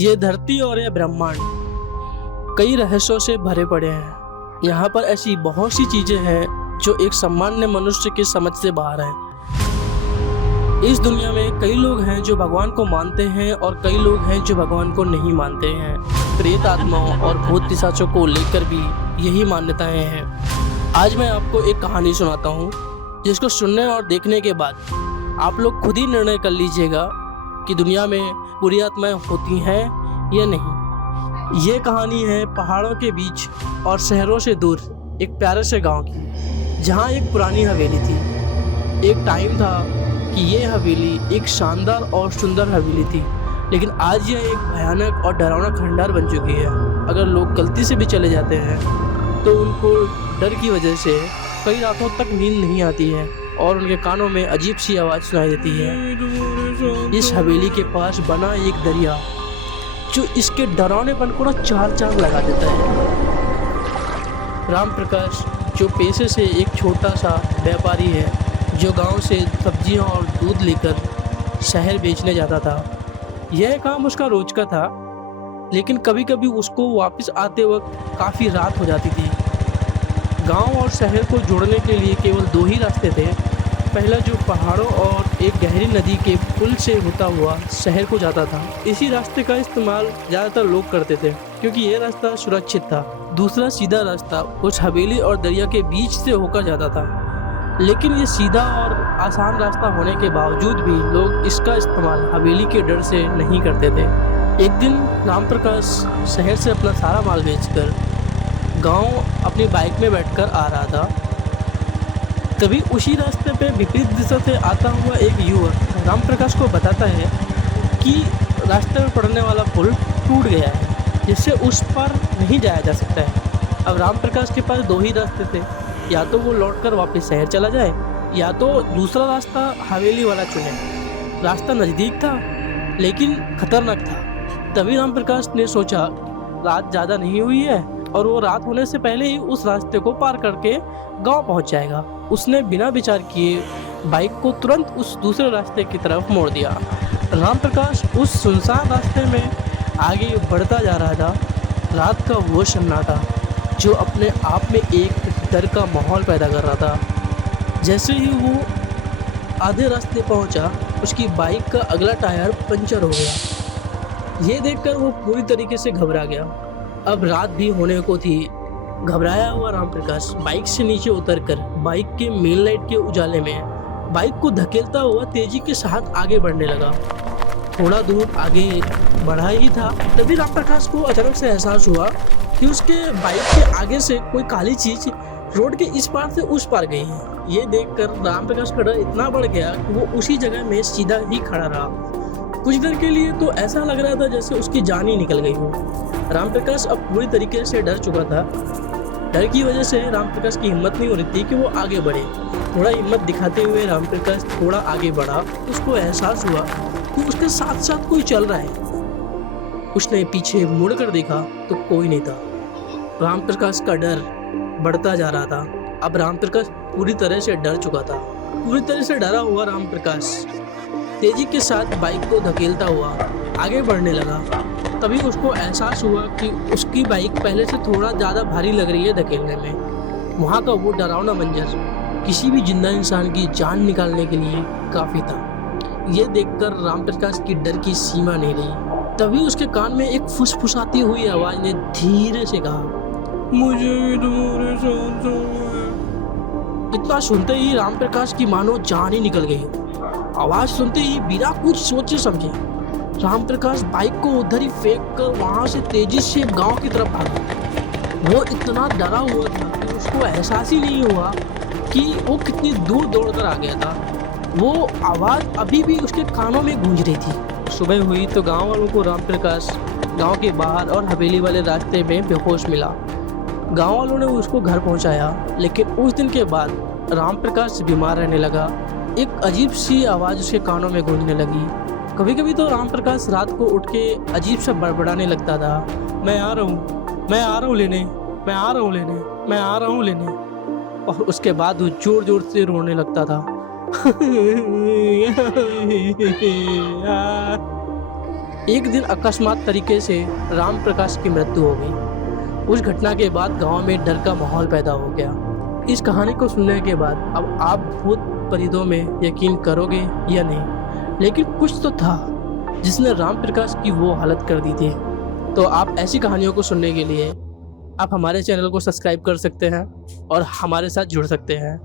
ये धरती और ये ब्रह्मांड कई रहस्यों से भरे पड़े हैं। यहाँ पर ऐसी बहुत सी चीजें हैं जो एक सामान्य मनुष्य की समझ से बाहर हैं। इस दुनिया में कई लोग हैं जो भगवान को मानते हैं और कई लोग हैं जो भगवान को नहीं मानते हैं। प्रेत आत्माओं और भूत पिशाचों को लेकर भी यही मान्यताएं हैं। आज मैं आपको एक कहानी सुनाता हूँ जिसको सुनने और देखने के बाद आप लोग खुद ही निर्णय कर लीजिएगा कि दुनिया में बुरी आत्माएं होती हैं या नहीं। ये कहानी है पहाड़ों के बीच और शहरों से दूर एक प्यारे से गांव की, जहां एक पुरानी हवेली थी। एक टाइम था कि ये हवेली एक शानदार और सुंदर हवेली थी, लेकिन आज यह एक भयानक और डरावना खंडहर बन चुकी है। अगर लोग गलती से भी चले जाते हैं तो उनको डर की वजह से कई रातों तक नींद नहीं आती है और उनके कानों में अजीब सी आवाज़ सुनाई देती है। इस हवेली के पास बना एक दरिया जो इसके डरावनेपन को चार चांद लगा देता है। राम प्रकाश जो पेशे से एक छोटा सा व्यापारी है, जो गांव से सब्जियां और दूध लेकर शहर बेचने जाता था। यह काम उसका रोज का था, लेकिन कभी कभी उसको वापस आते वक्त काफ़ी रात हो जाती थी। गांव और शहर को जोड़ने के लिए केवल दो ही रास्ते थे। पहला जो पहाड़ों और एक गहरी नदी के पुल से होता हुआ शहर को जाता था। इसी रास्ते का इस्तेमाल ज़्यादातर लोग करते थे क्योंकि ये रास्ता सुरक्षित था। दूसरा सीधा रास्ता उस हवेली और दरिया के बीच से होकर जाता था, लेकिन ये सीधा और आसान रास्ता होने के बावजूद भी लोग इसका इस्तेमाल हवेली के डर से नहीं करते थे। एक दिन राम प्रकाश शहर से अपना सारा माल बेचकर गांव अपनी बाइक में बैठकर आ रहा था। तभी उसी रास्ते पे विपरीत दिशा से आता हुआ एक युवक राम प्रकाश को बताता है कि रास्ते में पड़ने वाला पुल टूट गया है, जिससे उस पर नहीं जाया जा सकता है। अब राम प्रकाश के पास दो ही रास्ते थे, या तो वो लौटकर वापस शहर चला जाए या तो दूसरा रास्ता हवेली वाला चुने। रास्ता नज़दीक था लेकिन खतरनाक था। तभी राम प्रकाश ने सोचा रात ज़्यादा नहीं हुई है और वो रात होने से पहले ही उस रास्ते को पार करके गांव पहुंच जाएगा। उसने बिना विचार किए बाइक को तुरंत उस दूसरे रास्ते की तरफ मोड़ दिया। राम प्रकाश उस सुनसान रास्ते में आगे बढ़ता जा रहा था। रात का वो सन्नाटा जो अपने आप में एक डर का माहौल पैदा कर रहा था। जैसे ही वो आधे रास्ते पहुंचा, उसकी बाइक का अगला टायर पंचर हो गया। ये देखकर वो पूरी तरीके से घबरा गया। अब रात भी होने को थी। घबराया हुआ राम प्रकाश बाइक से नीचे उतरकर बाइक के मेन लाइट के उजाले में बाइक को धकेलता हुआ तेजी के साथ आगे बढ़ने लगा। थोड़ा दूर आगे बढ़ा ही था, तभी राम प्रकाश को अचानक से एहसास हुआ कि उसके बाइक के आगे से कोई काली चीज रोड के इस पार से उस पार गई है। ये देखकर राम प्रकाश का डर इतना बढ़ गया कि वो उसी जगह में सीधा ही खड़ा रहा। कुछ देर के लिए तो ऐसा लग रहा था जैसे उसकी जान ही निकल गई हो। राम प्रकाश अब पूरी तरीके से डर चुका था। डर की वजह से राम प्रकाश की हिम्मत नहीं हो रही थी कि वो आगे बढ़े। थोड़ा हिम्मत दिखाते हुए राम प्रकाश थोड़ा आगे बढ़ा। उसको एहसास हुआ कि उसके साथ साथ कोई चल रहा है। उसने पीछे मुड़कर देखा तो कोई नहीं था। राम प्रकाश का डर बढ़ता जा रहा था। अब राम प्रकाश पूरी तरह से डर चुका था। पूरी तरह से डरा हुआ राम प्रकाश तेजी के साथ बाइक को धकेलता हुआ आगे बढ़ने लगा। तभी उसको एहसास हुआ कि उसकी बाइक पहले से थोड़ा ज़्यादा भारी लग रही है धकेलने में। वहाँ का वो डरावना मंजर किसी भी जिंदा इंसान की जान निकालने के लिए काफ़ी था। ये देखकर राम प्रकाश की डर की सीमा नहीं रही। तभी उसके कान में एक फुसफुसाती हुई आवाज़ ने धीरे से कहा, मुझे भी तुम्हारे साथ जाना है। इतना सुनते ही राम प्रकाश की मानो जान ही निकल गई। आवाज़ सुनते ही बिना कुछ सोचे समझे राम प्रकाश बाइक को उधर ही फेंक कर वहाँ से तेजी से गांव की तरफ भागा। वो इतना डरा हुआ था कि उसको एहसास ही नहीं हुआ कि वो कितनी दूर दौड़कर आ गया था। वो आवाज़ अभी भी उसके कानों में गूंज रही थी। सुबह हुई तो गांव वालों को राम प्रकाश गांव के बाहर और हवेली वाले रास्ते में बेहोश मिला। गांव वालों ने उसको घर पहुंचाया, लेकिन उस दिन के बाद राम प्रकाश बीमार रहने लगा। एक अजीब सी आवाज़ उसके कानों में गूंजने लगी। कभी कभी तो राम प्रकाश रात को उठ के अजीब सा बड़बड़ाने लगता था, मैं आ रहा हूँ, मैं आ रहा हूँ लेने, मैं आ रहा हूँ लेने, मैं आ रहा हूँ लेने। और उसके बाद वो जोर जोर से रोने लगता था। एक दिन अकस्मात तरीके से राम प्रकाश की मृत्यु हो गई। उस घटना के बाद गांव में डर का माहौल पैदा हो गया। इस कहानी को सुनने के बाद अब आप भूत प्रेतों में यकीन करोगे या नहीं, लेकिन कुछ तो था जिसने राम प्रकाश की वो हालत कर दी थी। तो आप ऐसी कहानियों को सुनने के लिए आप हमारे चैनल को सब्सक्राइब कर सकते हैं और हमारे साथ जुड़ सकते हैं।